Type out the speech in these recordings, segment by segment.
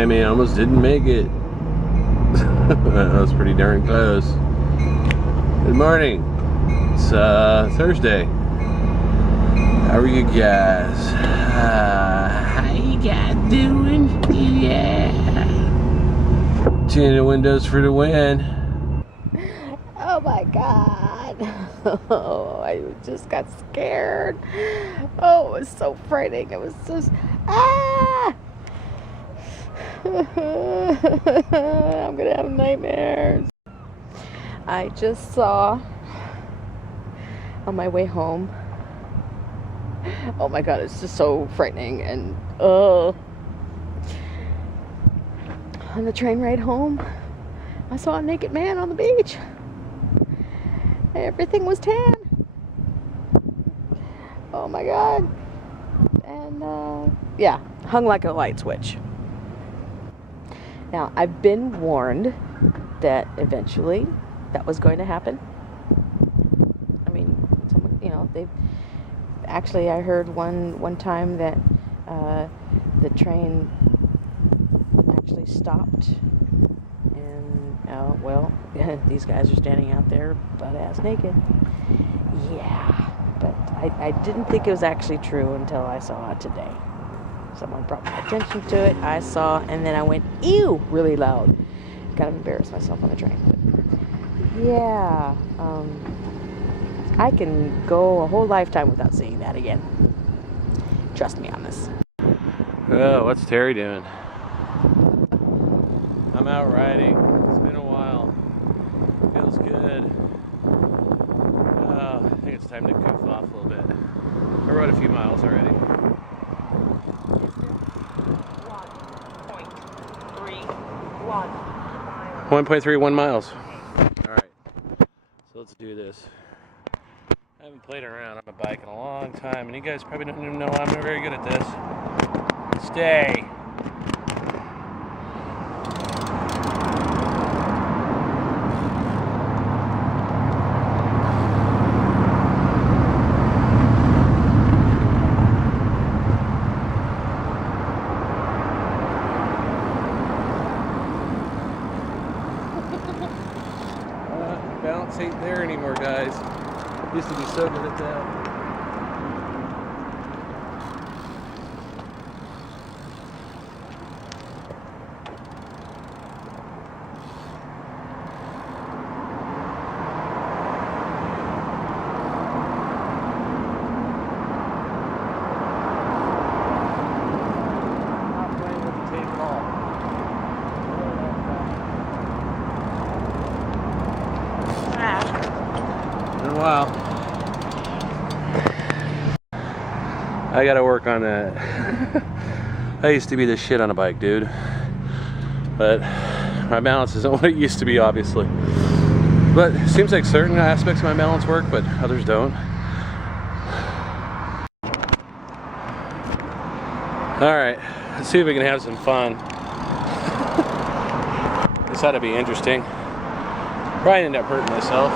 I mean, I almost didn't make it. That was pretty darn close. Good morning. It's Thursday. How are you guys? How you guys doing? Yeah. Tinted windows for the win. Oh my God. Oh, I just got scared. Oh, it was so frightening. It was just, I'm gonna have nightmares. I just saw on my way home. Oh my God, it's just so frightening. And on the train ride home, I saw a naked man on the beach. Everything was tan. Oh my God. And yeah, hung like a light switch. Now, I've been warned that eventually that was going to happen. I mean, someone, they've actually, I heard one time that the train actually stopped. Well, these guys are standing out there butt-ass naked. Yeah, but I didn't think it was actually true until I saw it today. Someone brought my attention to it, I saw, and then I went, ew, really loud. Kind of embarrassed myself on the train. But yeah, I can go a whole lifetime without seeing that again. Trust me on this. Oh, what's Terry doing? I'm out riding. It's been a while. Feels good. I think it's time to goof off a little bit. I rode a few miles already. 1.31 miles. Alright. So let's do this. I haven't played around on a bike in a long time, and you guys probably don't even know I'm very good at this. Stay. Balance ain't there anymore, guys. Used to be so good at that. Not playing with the tape at all. Wow. I gotta work on that. I used to be the shit on a bike, dude. But my balance isn't what it used to be, obviously. But it seems like certain aspects of my balance work, but others don't. Alright, let's see if we can have some fun. This ought to be interesting. Probably end up hurting myself.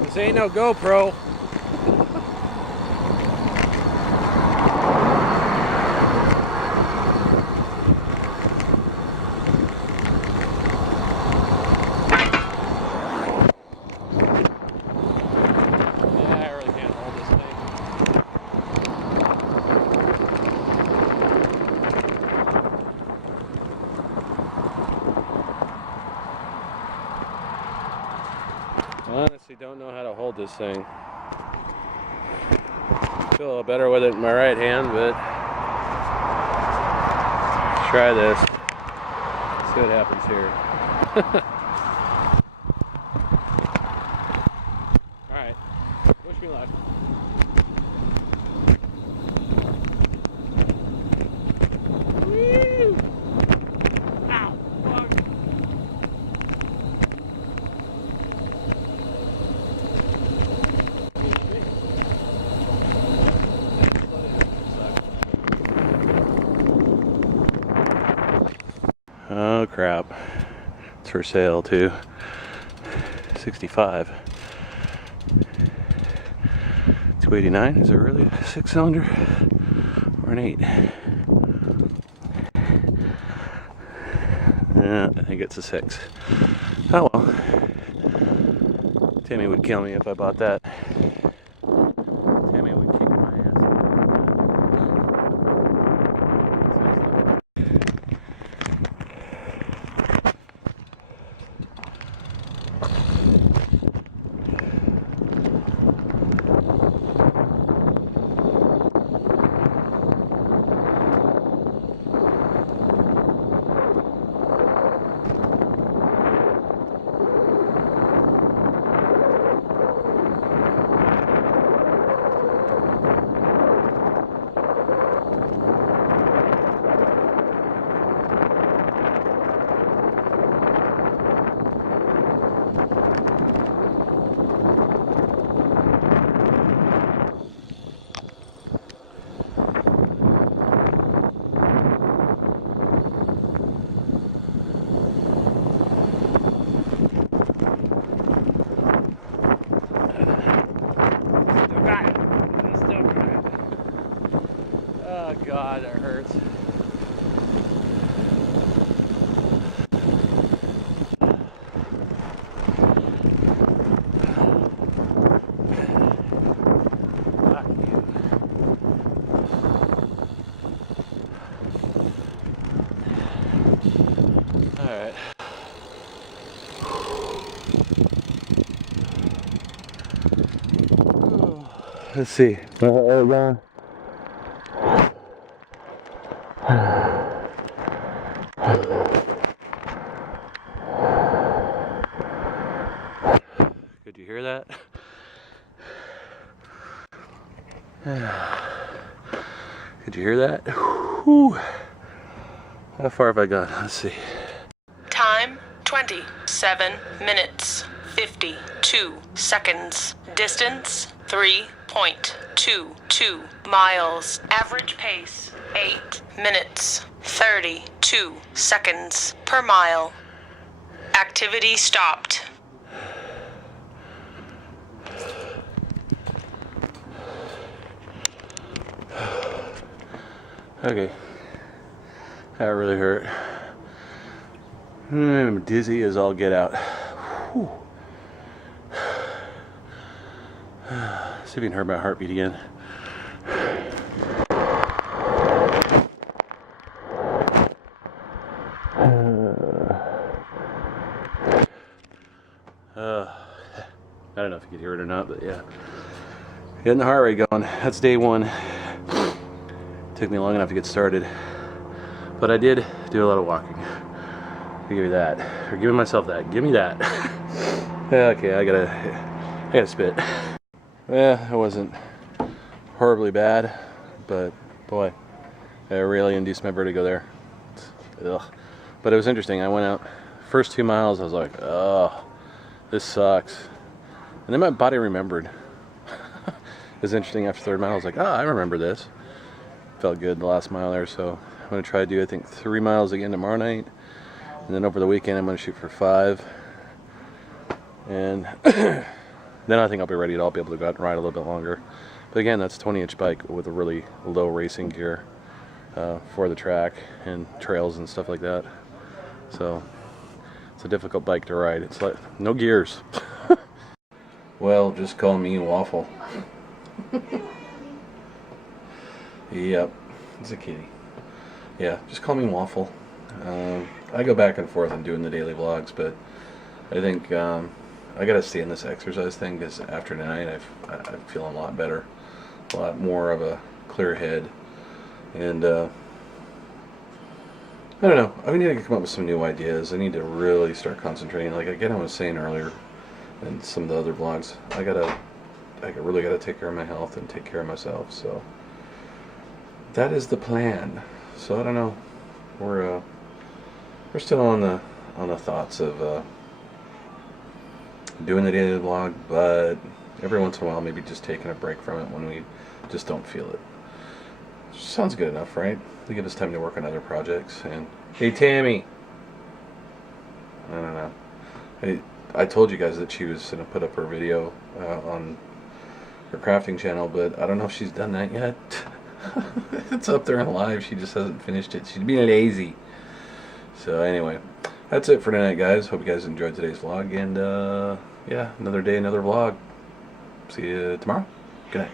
This ain't no GoPro. I honestly don't know how to hold this thing. I feel a little better with it in my right hand, but let's try this. See what happens here. Alright, wish me luck. Woo! Ow! Fuck! Oh crap. It's for sale too. 65. 289. Is it really a 6-cylinder or an 8? Yeah, I think it's a 6. Oh well. Tammy would kill me if I bought that. Tammy would kick my ass. Oh God, that hurts. Alright. Let's see. Could you hear that? Could you hear that? Whew. How far have I gone? Let's see. Time 27 minutes 52 seconds. Distance 3.22 miles. Average pace 8 minutes 32 seconds per mile. Activity stopped. Okay. That really hurt. I'm dizzy as all get out. Whew. See if you can hear my heartbeat again. I don't know if you could hear it or not, but yeah. Getting the heart rate going. That's day one. Took me long enough to get started. But I did do a lot of walking. I'll give you that. Or give myself that. Give me that. Okay, I gotta spit. Yeah, it wasn't horribly bad, but boy, it really induced my vertigo there. Ugh. But it was interesting. I went out, first 2 miles, I was like, oh, this sucks. And then my body remembered. It was interesting. After 3rd mile, I was like, oh, I remember this. Felt good the last mile there, so I'm going to try to do, I think, 3 miles again tomorrow night. And then over the weekend, I'm going to shoot for 5. And then I think I'll be ready to be able to go out and ride a little bit longer. But again, that's a 20-inch bike with a really low racing gear for the track and trails and stuff like that. So it's a difficult bike to ride. It's like no gears. Well, just call me Waffle. Yep, it's a kitty. Yeah, just call me Waffle. I go back and forth on doing the daily vlogs, but I think I gotta stay in this exercise thing because after tonight I'm feeling a lot better, a lot more of a clear head, and I don't know. I need to come up with some new ideas. I need to really start concentrating. Like again, I was saying earlier, in some of the other vlogs, I really gotta take care of my health and take care of myself. So that is the plan. So I don't know. We're still on the thoughts of doing the daily vlog, but every once in a while maybe just taking a break from it when we just don't feel it. Sounds good enough, right? To give us time to work on other projects. And hey Tammy, I don't know. I told you guys that she was going to put up her video on her crafting channel, but I don't know if she's done that yet. It's up there and live. She just hasn't finished it. She's being lazy. So anyway, that's it for tonight, guys. Hope you guys enjoyed today's vlog. And yeah, another day, another vlog. See you tomorrow. Good night.